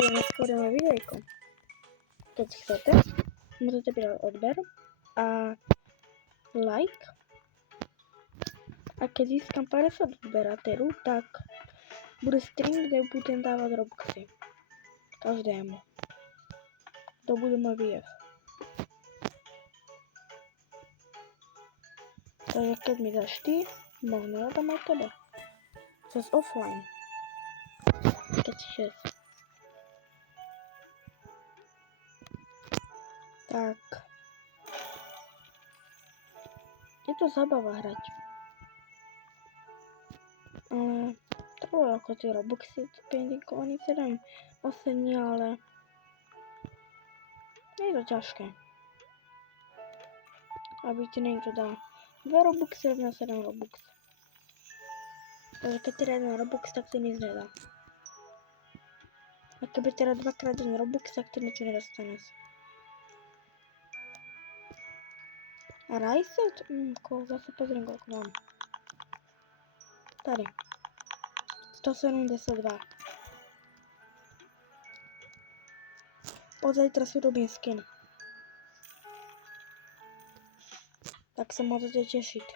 bude neskôr moje videjko. Keď chcete, môžete pridať odber a like. A keď získam 50 odberateľov, tak bude stream, kde budem dávať Robuxy. Každému. To bude môj výjev. Takže keď mi dáš ty, možno ja dám aj tebe. Cez offline. Keď chceš. Tak. Je to zábava hrať. Ale trvalo ako tie Robuxy, pendingovaní 7, 8 dní, ale nie je to ťažké. Aby ti niekto dá 2 Robuxy, rovná 7 Robux. Takže keď ti dá 1 Robux, tak ti nic nedá. A keby ti dá 2x 1 Robux, tak ti niečo nedostaneš. A Rajset? Zase pozriem, koľko mám. Tady. 172. Od zajtra si robím skin. Tak sa môžete tešiť.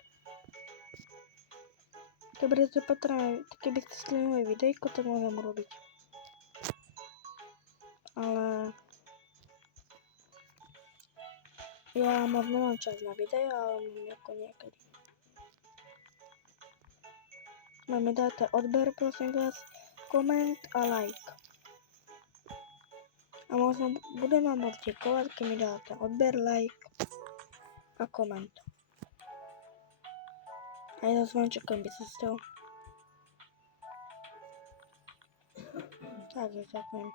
Keby ste skli moje videjko, tak môžem robiť. Ale ja moc nemám čas na videa, ale mám ako niekedy. Máme dáte odber, prosím vás, koment a like. A možno budem vám môcť ďakovať, keď mi dáte odber, like a koment. A ja zvončekom by sa stal. Takže ďakujem.